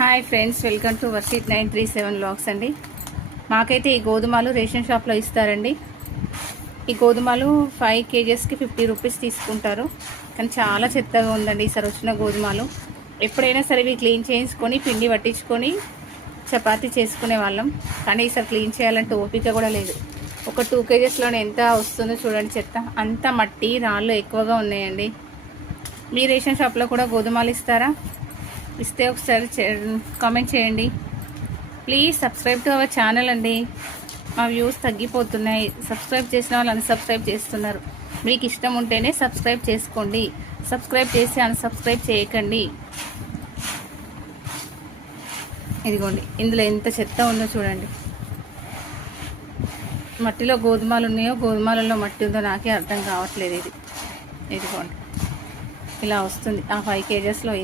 Hi friends, welcome to Varshit 937 vlogs అండి. మాకైతే ఈ గోధుమలు రేషన్ షాప్లో ఇస్తారండి. ఈ గోధుమలు 5 kgsకి 50 రూపీస్ తీసుకుంటారు. కానీ చాలా చెత్తగా ఉందండి ఈసారి వచ్చిన గోధుమలు. ఎప్పుడైనా సరే ఇవి క్లీన్ చేయించుకొని పిండి పట్టించుకొని చపాతీ చేసుకునే వాళ్ళం. కానీ ఈసారి క్లీన్ చేయాలంటే ఓపిక కూడా లేదు. ఒక 2 kgsలోనే ఎంత వస్తుందో చూడండి చెత్త. అంత మట్టి రాళ్ళు ఎక్కువగా ఉన్నాయండి. మీ రేషన్ షాప్లో కూడా గోధుమలు ఇస్తారా? ఇస్తే ఒకసారి కామెంట్ చేయండి. Please subscribe to our channel అండి. మా వ్యూస్ తగ్గిపోతున్నాయి. సబ్స్క్రైబ్ చేసిన వాళ్ళు అన్సబ్స్క్రైబ్ చేస్తున్నారు. మీకు ఇష్టం ఉంటేనే సబ్స్క్రైబ్ చేసుకోండి. సబ్స్క్రైబ్ చేసి అన్సబ్స్క్రైబ్ చేయకండి. ఇదిగోండి, ఇందులో ఎంత చెత్త ఉందో చూడండి. మట్టిలో గోధుమలు ఉన్నాయో గోధుమలలో మట్టి ఉందో నాకే అర్థం కావట్లేదు. ఇదిగోండి, ఇలా వస్తుంది. ఆ 5 kgsలో